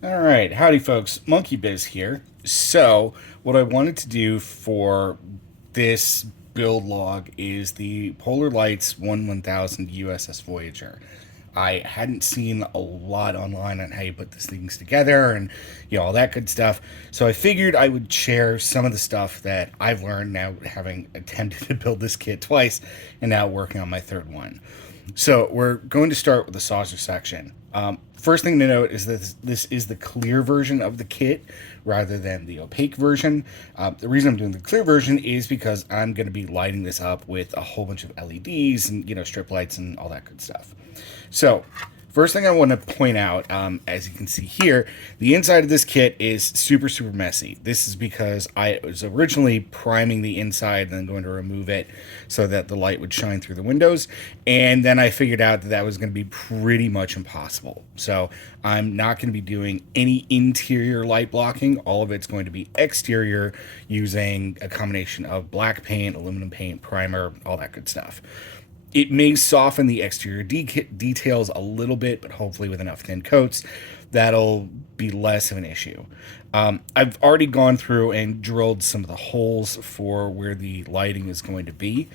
All right, howdy, folks. Monkey Biz here. So, what I wanted to do for this build log is the Polar Lights 1000 USS Voyager. I hadn't seen a lot online on how you put these things together and all that good stuff. So I figured I would share some of the stuff that I've learned now, having attempted to build this kit twice and now working on my third one. So we're going to start with the saucer section. First thing to note is that this is the clear version of the kit rather than the opaque version. The reason I'm doing the clear version is because I'm going to be lighting this up with a whole bunch of LEDs and strip lights and all that good stuff. So first thing I want to point out, as you can see here, the inside of this kit is super, super messy. This is because I was originally priming the inside and then going to remove it so that the light would shine through the windows. And then I figured out that that was going to be pretty much impossible. So I'm not going to be doing any interior light blocking. All of it's going to be exterior using a combination of black paint, aluminum paint, primer, all that good stuff. It may soften the exterior details a little bit, but hopefully with enough thin coats, that'll be less of an issue. I've already gone through and drilled some of the holes for where the lighting is going to be.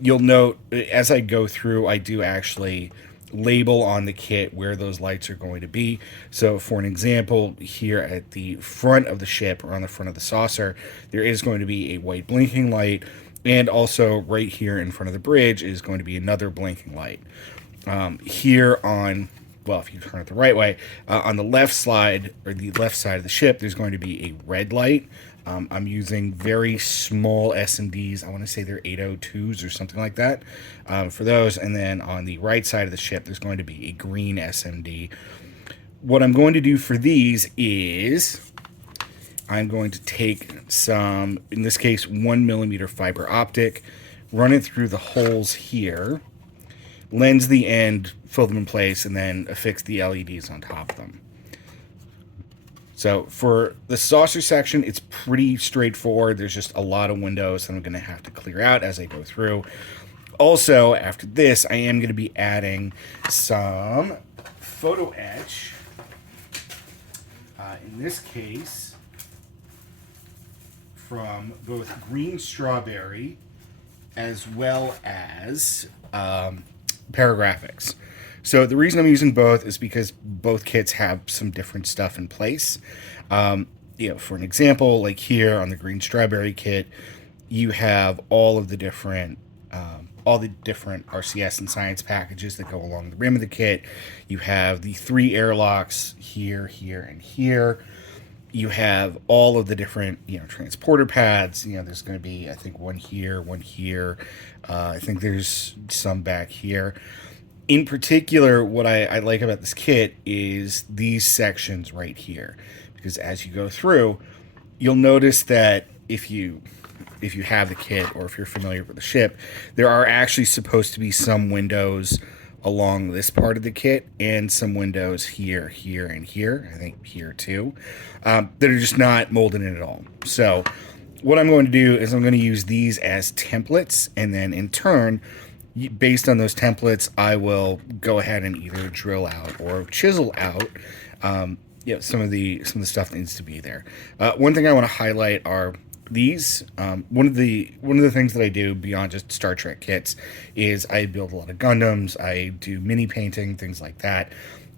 You'll note as I go through, I do actually label on the kit where those lights are going to be. So for an example, here at the front of the ship or on the front of the saucer, there is going to be a white blinking light, and also right here in front of the bridge is going to be another blinking light. Here on, well, if you turn it the right way, on the left side or the left side of the ship, there's going to be a red light. I'm using very small SMDs. I want to say they're 802s or something like that for those. And then on the right side of the ship, there's going to be a green SMD. What I'm going to do for these is I'm going to take some, in this case, 1mm fiber optic, run it through the holes here, lens the end, fill them in place, and then affix the LEDs on top of them. So for the saucer section, it's pretty straightforward. There's just a lot of windows that I'm going to have to clear out as I go through. Also, after this, I am going to be adding some photo etch. In this case, from both green strawberry as well as paragraphics. So the reason I'm using both is because both kits have some different stuff in place. For an example, like here on the green strawberry kit, you have all the different RCS and science packages that go along the rim of the kit. You have the 3 airlocks here, here, and here. You have all of the different, transporter pads. There's going to be, I think, one here, one here. I think there's some back here. In particular, what I like about this kit is these sections right here, because as you go through, you'll notice that if you have the kit or if you're familiar with the ship, there are actually supposed to be some windows along this part of the kit and some windows here, here, and here. I think here too, that are just not molded in at all. So what I'm going to do is I'm going to use these as templates, and then in turn, based on those templates, I will go ahead and either drill out or chisel out some of the stuff that needs to be there. One thing I want to highlight are these. One of the things that I do beyond just Star Trek kits is I build a lot of Gundams. I do mini painting, things like that,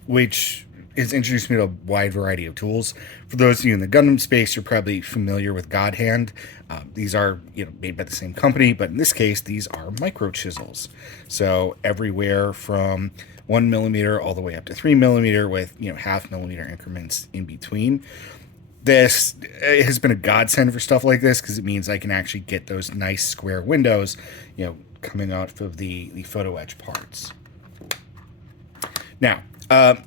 which has introduced me to a wide variety of tools. For those of you in the Gundam space, you're probably familiar with God Hand. These are made by the same company, but in this case, these are micro chisels. So everywhere from 1mm all the way up to 3mm with 0.5mm increments in between. This has been a godsend for stuff like this because it means I can actually get those nice square windows, coming out of the photo etch parts. Now,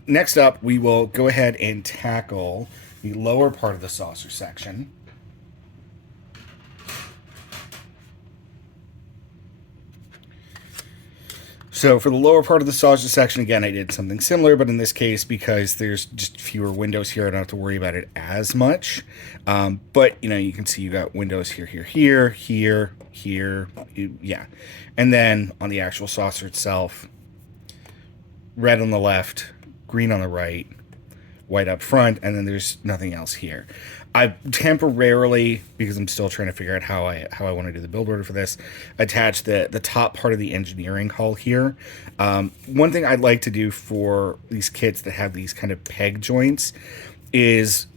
next up, we will go ahead and tackle the lower part of the saucer section. So for the lower part of the saucer section, again, I did something similar, but in this case, because there's just fewer windows here, I don't have to worry about it as much. But, you can see you got windows here, here, here, here, here, yeah. And then on the actual saucer itself, red on the left, green on the right, white up front, and then there's nothing else here. I've temporarily, because I'm still trying to figure out how I want to do the build order for this, attached the top part of the engineering hull here. One thing I'd like to do for these kits that have these kind of peg joints is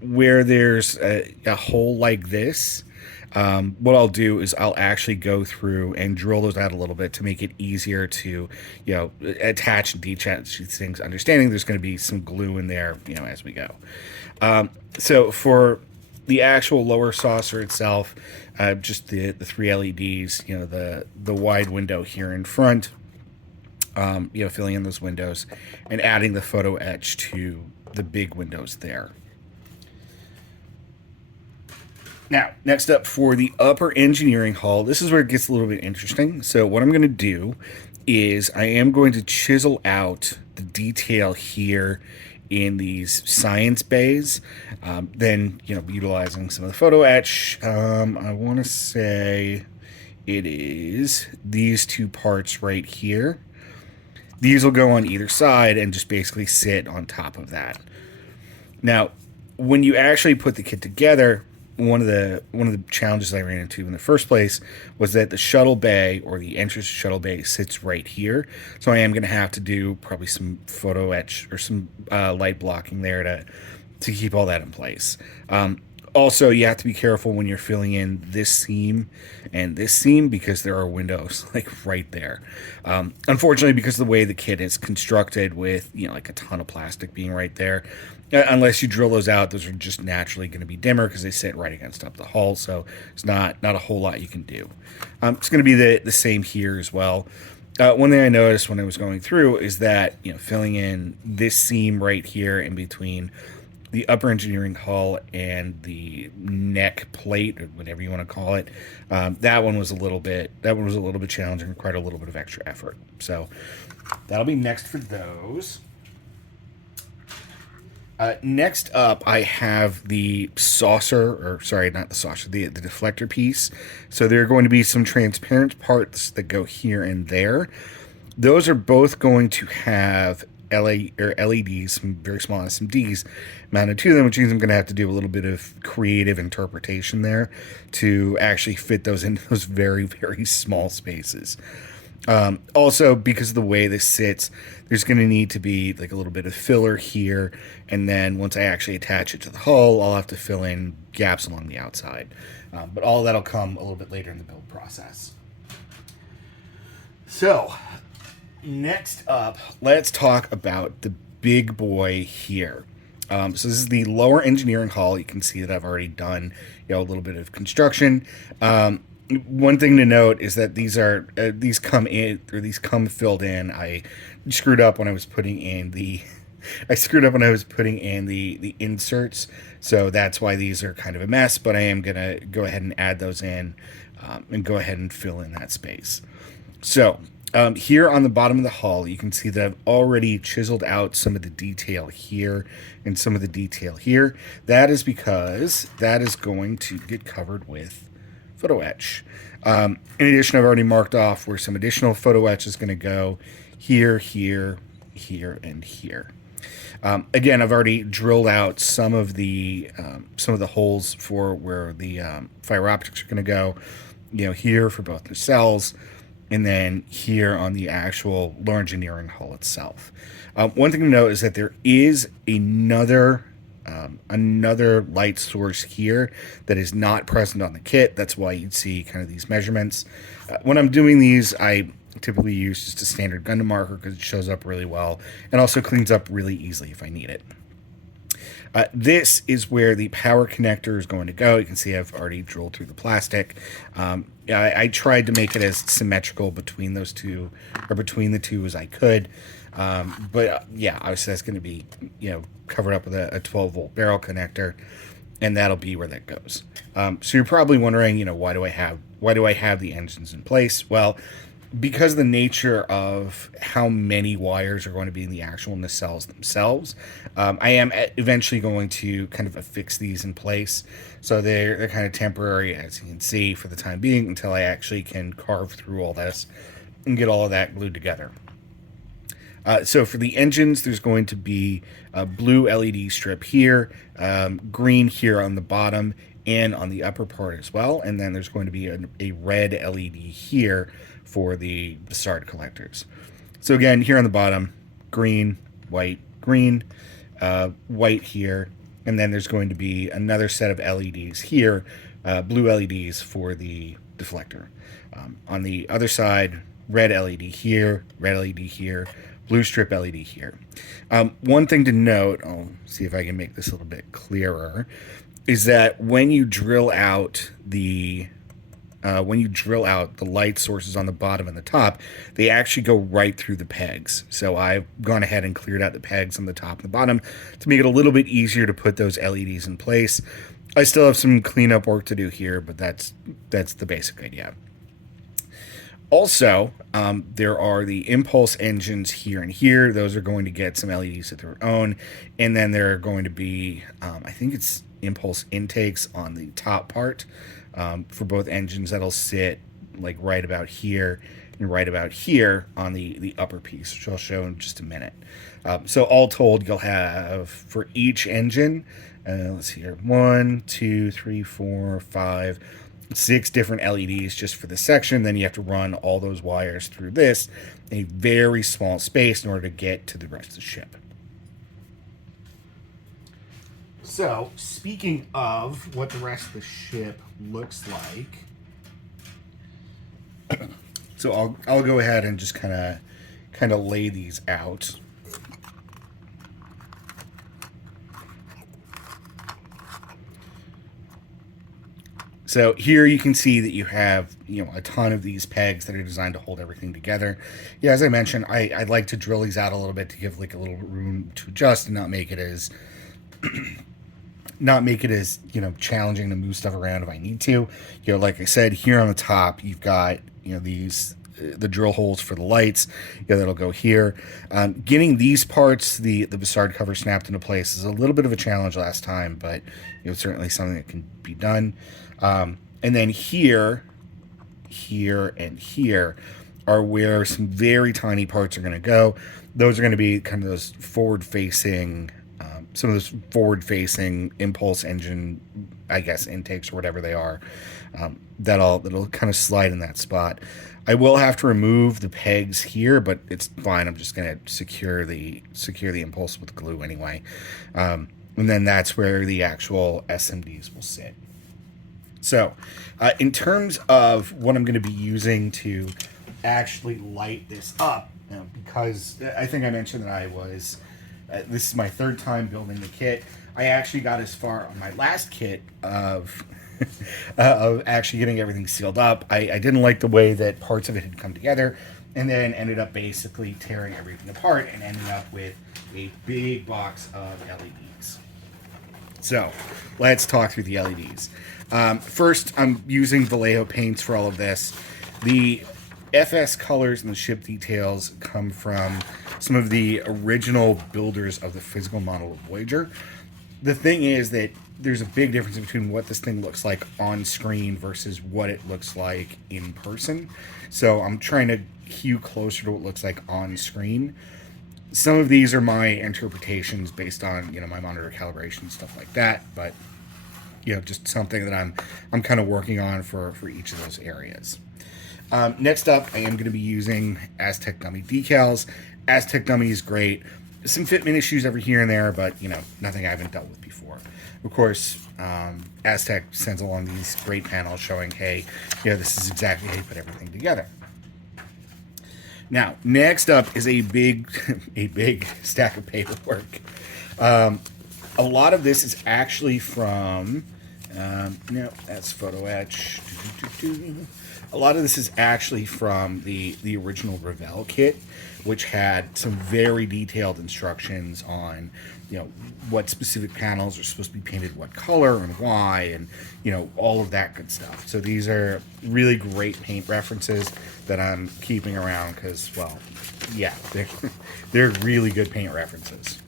where there's a hole like this. What I'll do is I'll actually go through and drill those out a little bit to make it easier to, attach and detach these things, understanding there's going to be some glue in there, as we go. So for the actual lower saucer itself, just the three LEDs, the wide window here in front, filling in those windows and adding the photo etch to the big windows there. Now, next up for the upper engineering hull, this is where it gets a little bit interesting. So what I'm going to do is I am going to chisel out the detail here in these science bays, then, utilizing some of the photo etch. I want to say it is these two parts right here. These will go on either side and just basically sit on top of that. Now, when you actually put the kit together, one of the challenges I ran into in the first place was that the shuttle bay, or the entrance to shuttle bay, sits right here. So I am going to have to do probably some photo etch or some light blocking there to keep all that in place. Also, you have to be careful when you're filling in this seam and this seam, because there are windows like right there. Unfortunately, because of the way the kit is constructed with, like a ton of plastic being right there, unless you drill those out, those are just naturally going to be dimmer because they sit right against up the hull. So it's not a whole lot you can do. It's going to be the same here as well. One thing I noticed when I was going through is that, filling in this seam right here in between the upper engineering hull and the neck plate, or whatever you want to call it, that one was a little bit challenging, required a little bit of extra effort. So that'll be next for those. Next up, I have the saucer, or sorry, not the saucer, the deflector piece. So there are going to be some transparent parts that go here and there. Those are both going to have LEDs, some very small SMDs mounted to them, which means I'm going to have to do a little bit of creative interpretation there to actually fit those into those very, very small spaces. Also, because of the way this sits, there's going to need to be like a little bit of filler here, and then once I actually attach it to the hull, I'll have to fill in gaps along the outside. But all of that'll come a little bit later in the build process. So, next up, let's talk about the big boy here. So this is the lower engineering hull. You can see that I've already done, a little bit of construction. One thing to note is that these come filled in. I screwed up when I was putting in the inserts, so that's why these are kind of a mess. But I am gonna go ahead and add those in, and go ahead and fill in that space. So here on the bottom of the hull, you can see that I've already chiseled out some of the detail here and some of the detail here. That is because that is going to get covered with photo etch. In addition, I've already marked off where some additional photo etch is going to go here, here, here, and here. Again, I've already drilled out some of the holes for where the fiber optics are going to go. Here for both the cells, and then here on the actual lower engineering hull itself. One thing to note is that there is another light source here that is not present on the kit. That's why you'd see kind of these measurements. When I'm doing these, I typically use just a standard Gundam marker because it shows up really well and also cleans up really easily if I need it. This is where the power connector is going to go. You can see I've already drilled through the plastic. I tried to make it as symmetrical between those two, or between the two, as I could. But yeah, obviously that's going to be, covered up with a 12-volt barrel connector, and that'll be where that goes. So you're probably wondering, why do I have the engines in place? Well, because of the nature of how many wires are going to be in the actual nacelles themselves, I am eventually going to kind of affix these in place. So they're kind of temporary, as you can see, for the time being, until I actually can carve through all this and get all of that glued together. So for the engines, there's going to be a blue LED strip here, green here on the bottom and on the upper part as well. And then there's going to be a red LED here for the sard collectors. So again, here on the bottom, green, white, green, white here. And then there's going to be another set of LEDs here, blue LEDs for the deflector. On the other side, red LED here, red LED here, blue strip LED here. One thing to note, I'll see if I can make this a little bit clearer, is that when you drill out the light sources on the bottom and the top, they actually go right through the pegs. So I've gone ahead and cleared out the pegs on the top and the bottom to make it a little bit easier to put those LEDs in place. I still have some cleanup work to do here, but that's the basic idea. Also, there are the impulse engines here and here. Those are going to get some LEDs of their own. And then there are going to be, I think it's impulse intakes on the top part for both engines that'll sit like right about here and right about here on the upper piece, which I'll show in just a minute. So all told, you'll have for each engine, let's see here, 1, 2, 3, 4, 5, 6 different LEDs just for this section. Then you have to run all those wires through this in a very small space in order to get to the rest of the ship. So, speaking of what the rest of the ship looks like, so I'll go ahead and just kind of lay these out. So here you can see that you have, a ton of these pegs that are designed to hold everything together. Yeah, as I mentioned, I'd like to drill these out a little bit to give like a little room to adjust and not make it as challenging to move stuff around if I need to. Like I said, here on the top, you've got, the drill holes for the lights, that'll go here. Getting these parts, the Bussard cover snapped into place is a little bit of a challenge last time, but certainly something that can be done. And then here, and here are where some very tiny parts are going to go. Those are going to be kind of those forward-facing, some of those forward-facing impulse engine, I guess, intakes or whatever they are. That'll kind of slide in that spot. I will have to remove the pegs here, but it's fine. I'm just going to secure the impulse with glue anyway. And then that's where the actual SMDs will sit. So, in terms of what I'm going to be using to actually light this up, because I think I mentioned that this is my third time building the kit. I actually got as far on my last kit of actually getting everything sealed up. I didn't like the way that parts of it had come together, and then ended up basically tearing everything apart and ending up with a big box of LEDs. So, let's talk through the LEDs. First, I'm using Vallejo paints for all of this. The FS colors and the ship details come from some of the original builders of the physical model of Voyager. The thing is that there's a big difference between what this thing looks like on screen versus what it looks like in person. So I'm trying to hew closer to what it looks like on screen. Some of these are my interpretations based on, my monitor calibration and stuff like that, but just something that I'm kind of working on for each of those areas. Next up, I am going to be using Aztec Dummy decals. Aztec Dummy is great. Some fitment issues every here and there, but nothing I haven't dealt with before. Of course, Aztec sends along these great panels showing, hey, this is exactly how you put everything together. Now, next up is a big stack of paperwork. A lot of this is actually from, no, that's photo etch. A lot of this is actually from the original Revell kit, which had some very detailed instructions on, what specific panels are supposed to be painted what color and why, and, all of that good stuff. So these are really great paint references that I'm keeping around because, well, yeah, they're really good paint references.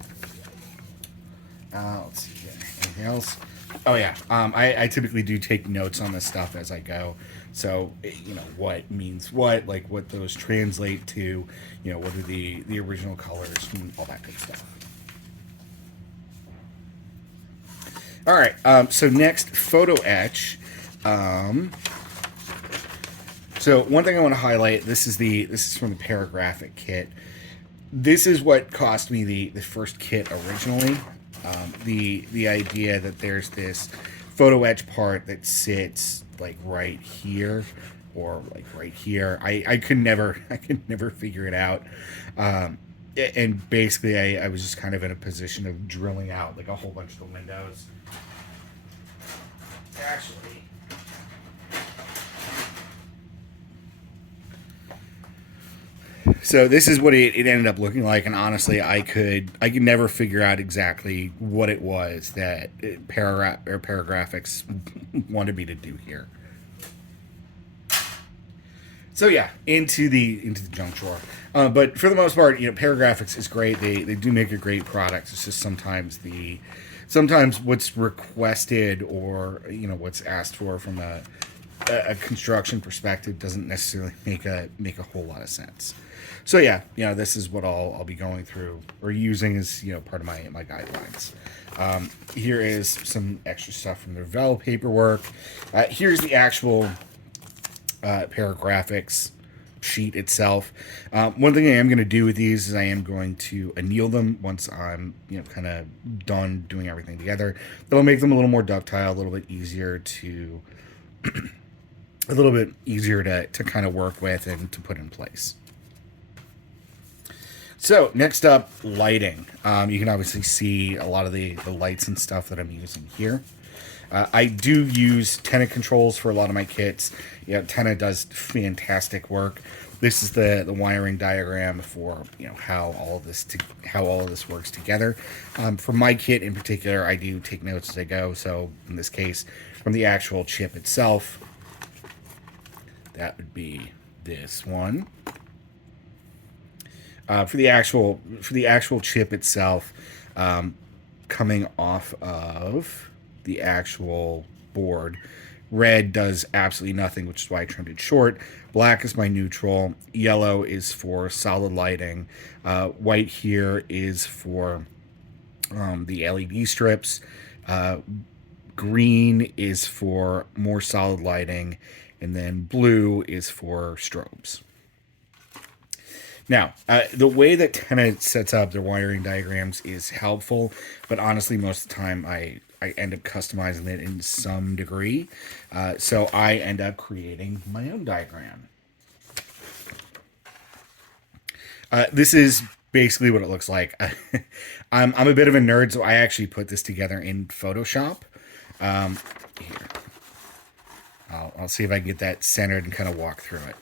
Let's see here. Anything else? Oh yeah. I typically do take notes on this stuff as I go. So you know what means what, like what those translate to, you know, what are the original colors and all that good stuff. All right. So next, photo etch. Um, so one thing I want to highlight. This is from the Paragraphic kit. This is what cost me the first kit originally. The idea that there's this photo etch part that sits like right here or like right here. I could never I could never figure it out. And basically I was just kind of in a position of drilling out like a whole bunch of the windows. Actually, so this is what it ended up looking like, and honestly, I could never figure out exactly what it was that Paragraphics wanted me to do here. So yeah, into the junk drawer. But for the most part, you know, Paragraphics is great. They do make a great product. It's just sometimes what's requested or you know what's asked for from a construction perspective doesn't necessarily make a whole lot of sense. So yeah, you know, this is what I'll be going through or using as you know part of my guidelines. Here is some extra stuff from the Revell paperwork. Here's the actual Paragraphics sheet itself. One thing I am going to do with these is I am going to anneal them once I'm you know kind of done doing everything together. That'll make them a little more ductile, a little bit easier to kind of work with and to put in place. So next up, lighting. You can obviously see a lot of the lights and stuff that I'm using here. I do use Tenna controls for a lot of my kits. Yeah, Tenna does fantastic work. This is the wiring diagram for you know how all of this works together. For my kit in particular, I do take notes as I go. So in this case, from the actual chip itself, that would be this one. For the actual chip itself, coming off of the actual board. Red does absolutely nothing, which is why I trimmed it short. Black is my neutral. Yellow is for solid lighting. White here is for the LED strips. Uh, Green is for more solid lighting. And then blue is for strobes. Now, the way that Tenet sets up their wiring diagrams is helpful, but honestly, most of the time I end up customizing it in some degree. So I end up creating my own diagram. This is basically what it looks like. I'm a bit of a nerd, so I actually put this together in Photoshop. Here, I'll see if I can get that centered and kind of walk through it.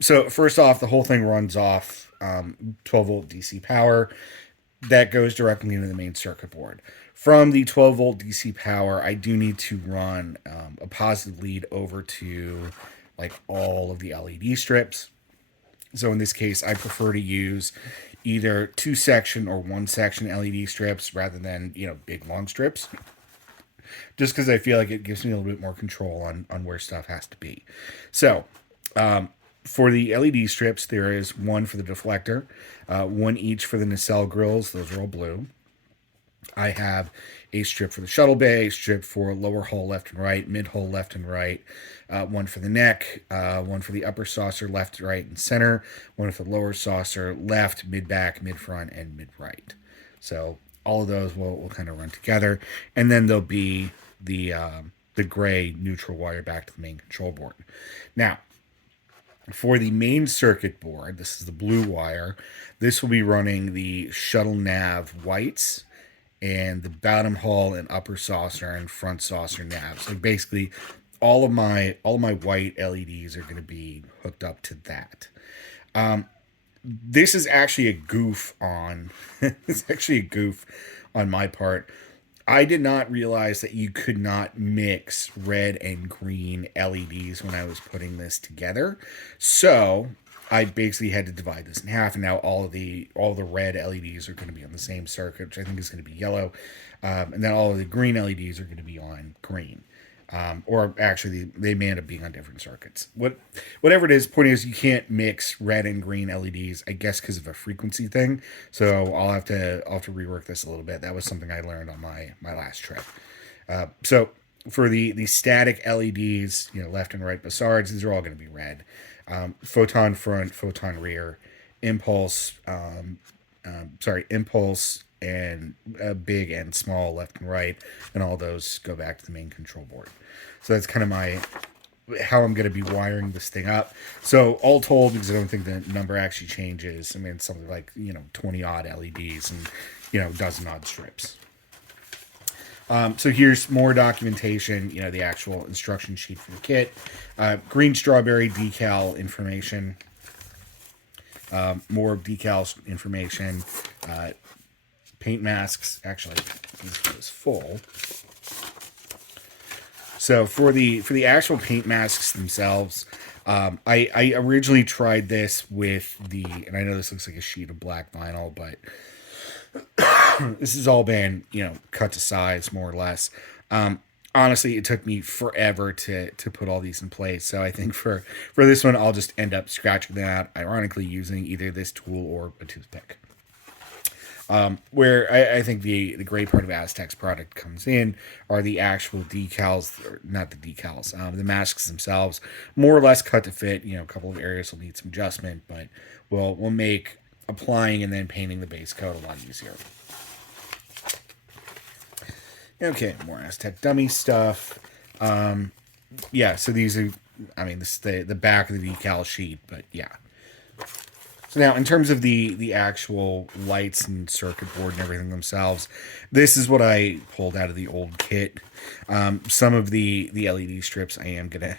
So first off, the whole thing runs off 12 volt DC power that goes directly into the main circuit board. From the 12 volt DC power, I do need to run a positive lead over to like all of the LED strips. So in this case, I prefer to use either two section or one section LED strips rather than you know big long strips. Just because I feel like it gives me a little bit more control on where stuff has to be. So for the LED strips, there is one for the deflector, one each for the nacelle grills. Those are all blue. I have a strip for the shuttle bay, strip for lower hull left and right, mid hull left and right, one for the neck, one for the upper saucer left, right, and center, one for the lower saucer left, mid back, mid front, and mid right. So all of those will kind of run together, and then there'll be the gray neutral wire back to the main control board. Now, for the main circuit board, this is the blue wire. This will be running the shuttle nav whites and the bottom hull and upper saucer and front saucer navs. So basically, all of my white LEDs are going to be hooked up to that. This is actually a goof on. It's actually a goof on my part. I did not realize that you could not mix red and green LEDs when I was putting this together. So I basically had to divide this in half, and now all the red LEDs are going to be on the same circuit, which I think is going to be yellow, and then all of the green LEDs are going to be on green. Or actually, they may end up being on different circuits. Whatever it is, point is you can't mix red and green LEDs. I guess because of a frequency thing. So I'll have to rework this a little bit. That was something I learned on my last trip. So for the static LEDs, left and right basards, these are all going to be red. Photon front, photon rear, impulse, impulse, and big and small left and right, and all those go back to the main control board. So that's kind of how I'm going to be wiring this thing up. So all told, because I don't think the number actually changes, I mean, it's something like 20 odd LEDs and a dozen odd strips. So here's more documentation, the actual instruction sheet for the kit. Green strawberry decal information. More decals information. Paint masks. Actually, this was full. So for the actual paint masks themselves, I originally tried this with and I know this looks like a sheet of black vinyl, but this has all been, cut to size more or less. Honestly, it took me forever to put all these in place. So I think for this one, I'll just end up scratching them out, ironically using either this tool or a toothpick. Where I think the great part of Aztec's product comes in are the actual decals, or not the decals, the masks themselves, more or less cut to fit. A couple of areas will need some adjustment, but we'll make applying and then painting the base coat a lot easier. Okay, more Aztec dummy stuff. So these are, this is the back of the decal sheet, but yeah. So now, in terms of the actual lights and circuit board and everything themselves, this is what I pulled out of the old kit. Some of the LED strips I am gonna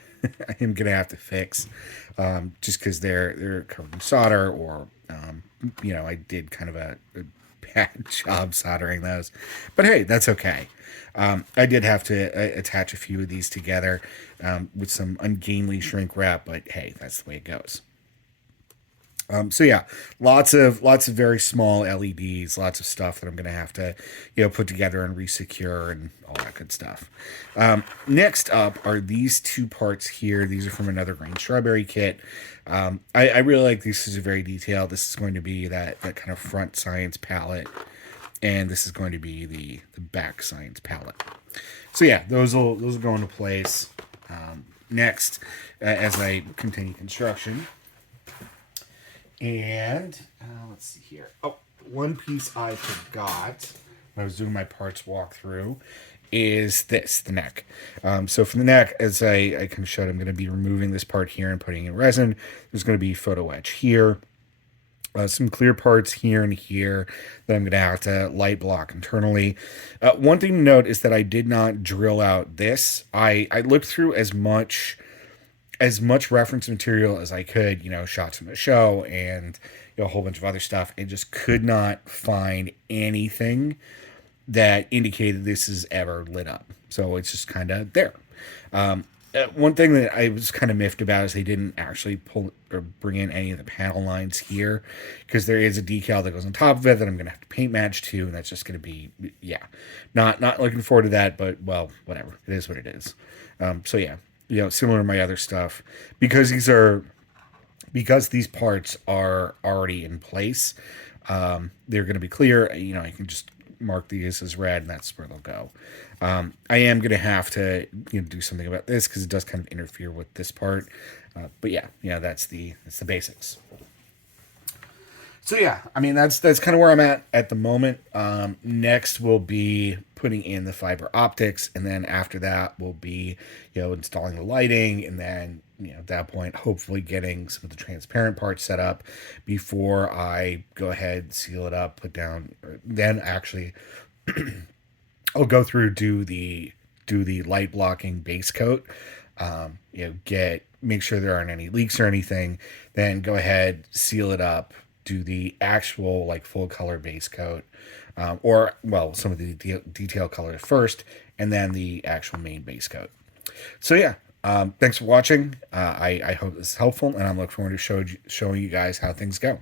have to fix, just because they're covered in solder, or I did kind of a bad job soldering those. But hey, that's okay. I did have to attach a few of these together with some ungainly shrink wrap, but hey, that's the way it goes. So yeah, lots of very small LEDs, lots of stuff that I'm gonna have to, put together and resecure and all that good stuff. Next up are these two parts here. These are from another green strawberry kit. I really like these. These are very detailed. This is going to be that kind of front science palette, and this is going to be the back science palette. So yeah, those will go into place. Next, as I continue construction. And let's see here. Oh, one piece I forgot when I was doing my parts walkthrough is the neck. So for the neck, as I kind of showed, I'm going to be removing this part here and putting in resin. There's going to be photo etch here. Some clear parts here and here that I'm going to have to light block internally. One thing to note is that I did not drill out this. I looked through as much reference material as I could, shots from the show and a whole bunch of other stuff, and just could not find anything that indicated this is ever lit up. So it's just kind of there. One thing that I was kind of miffed about is they didn't actually pull or bring in any of the panel lines here, because there is a decal that goes on top of it that I'm going to have to paint match to, and that's just going to be, not looking forward to that, but well, whatever. It is what it is. So yeah. Similar to my other stuff, because these parts are already in place, they're going to be clear. I can just mark these as red, and that's where they'll go. I am going to have to do something about this, because it does kind of interfere with this part. But yeah, that's the basics. So yeah, that's kind of where I'm at the moment. Next will be putting in the fiber optics, and then after that will be, installing the lighting, and then, at that point, hopefully getting some of the transparent parts set up before I go ahead, seal it up, put down, then actually I'll go through, do the light blocking base coat, make sure there aren't any leaks or anything, then go ahead, seal it up, do the actual full color base coat, or some of the detail colors first, and then the actual main base coat. So yeah, Thanks for watching. I hope this is helpful, and I'm looking forward to showing you guys how things go.